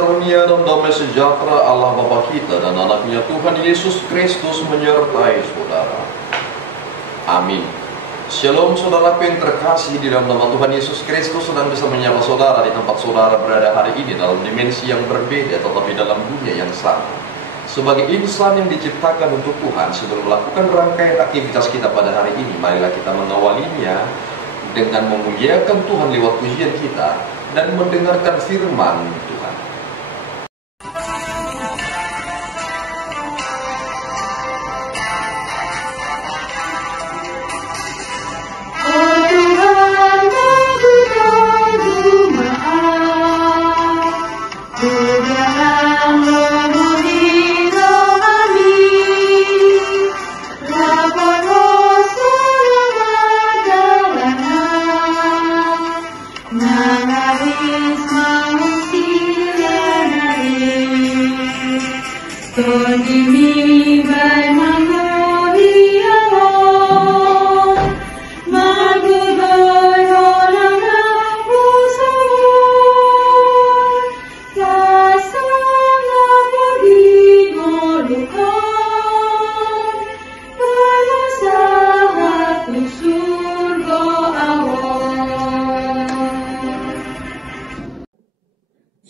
karunia dan damai sejahtera Allah Bapa kita dan anaknya Tuhan Yesus Kristus menyertai saudara. Amin. Shalom saudaraku yang terkasih, di dalam nama Tuhan Yesus Kristus sedang bisa menyapa saudara di tempat saudara berada hari ini dalam dimensi yang berbeda tetapi dalam dunia yang sama. Sebagai insan yang diciptakan untuk Tuhan, sebelum melakukan rangkaian aktivitas kita pada hari ini, marilah kita mengawalinya dengan memuliakan Tuhan lewat pujian kita dan mendengarkan firman Tuhan.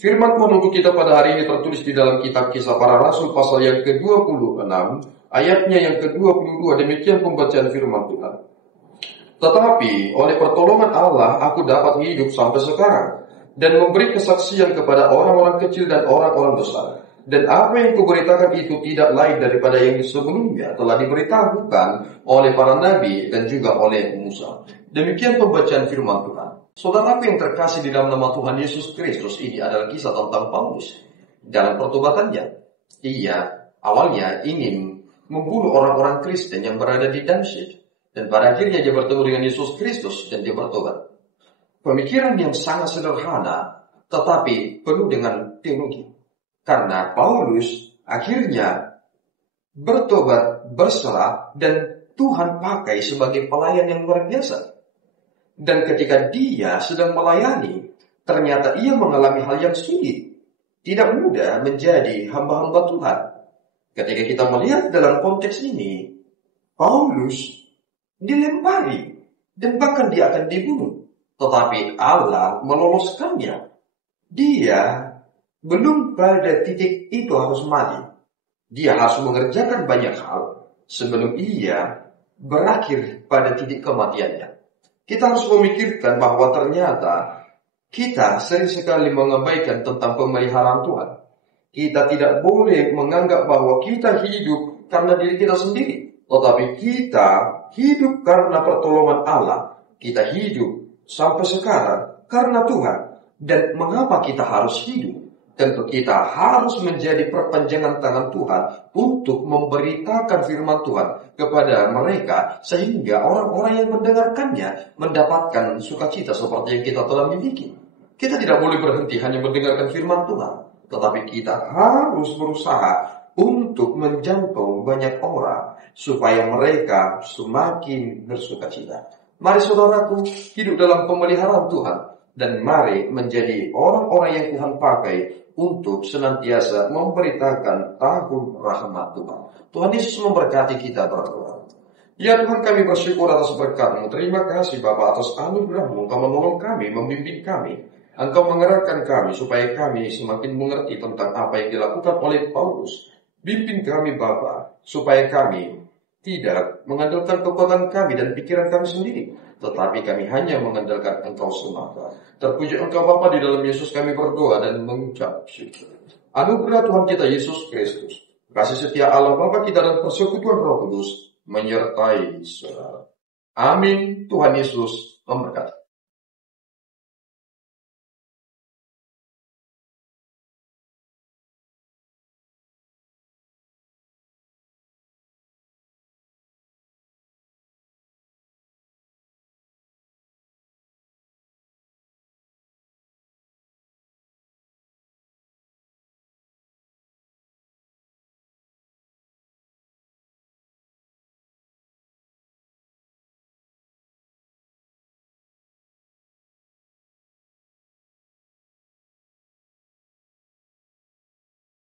Firman Tuhan untuk kita pada hari ini tertulis di dalam kitab Kisah Para Rasul pasal yang ke-26, ayatnya yang ke-22, demikian pembacaan firman Tuhan. Tetapi oleh pertolongan Allah aku dapat hidup sampai sekarang dan memberi kesaksian kepada orang-orang kecil dan orang-orang besar. Dan apa yang kuberitakan itu tidak lain daripada yang sebelumnya telah diberitahukan oleh para nabi dan juga oleh Musa. Demikian pembacaan firman Tuhan. Saudaraku yang terkasih di dalam nama Tuhan Yesus Kristus, ini adalah kisah tentang Paulus. Dalam pertobatannya, ia awalnya ingin membunuh orang-orang Kristen yang berada di Damsyik. Dan pada akhirnya dia bertemu dengan Yesus Kristus dan dia bertobat. Pemikiran yang sangat sederhana, tetapi penuh dengan teologi. Karena Paulus akhirnya bertobat, berserah, dan Tuhan pakai sebagai pelayan yang luar biasa. Dan ketika dia sedang melayani, ternyata ia mengalami hal yang sulit. Tidak mudah menjadi hamba-hamba Tuhan. Ketika kita melihat dalam konteks ini, Paulus dilempari dan bahkan dia akan dibunuh. Tetapi Allah meloloskannya. Dia belum pada titik itu harus mati. Dia harus mengerjakan banyak hal sebelum ia berakhir pada titik kematiannya. Kita harus memikirkan bahwa ternyata kita sering sekali mengabaikan tentang pemeliharaan Tuhan. Kita tidak boleh menganggap bahwa kita hidup karena diri kita sendiri. Tetapi kita hidup karena pertolongan Allah. Kita hidup sampai sekarang karena Tuhan. Dan mengapa kita harus hidup? Tentu kita harus menjadi perpanjangan tangan Tuhan untuk memberitakan firman Tuhan kepada mereka, sehingga orang-orang yang mendengarkannya mendapatkan sukacita seperti yang kita telah miliki. Kita tidak boleh berhenti hanya mendengarkan firman Tuhan, tetapi kita harus berusaha untuk menjangkau banyak orang supaya mereka semakin bersukacita. Mari saudaraku hidup dalam pemeliharaan Tuhan, dan mari menjadi orang-orang yang Tuhan pakai untuk senantiasa memberitakan tahun rahmat Tuhan. Tuhan Yesus memberkati kita berdoa. Ya Tuhan, kami bersyukur atas berkat-Mu. Terima kasih Bapa atas anugerah-Mu. Engkau menolong kami, membimbing kami. Engkau mengerahkan kami supaya kami semakin mengerti tentang apa yang dilakukan oleh Paulus. Bimbing kami Bapa, supaya kami tidak mengandalkan kekuatan kami dan pikiran kami sendiri, tetapi kami hanya mengandalkan Engkau semata. Terpuji Engkau Bapa, di dalam Yesus kami berdoa dan mengucap syukur. Anugerah Tuhan kita Yesus Kristus, kasih setia Allah Bapa kita dan persekutuan Roh Kudus menyertai saudara. Amin. Tuhan Yesus memberkati.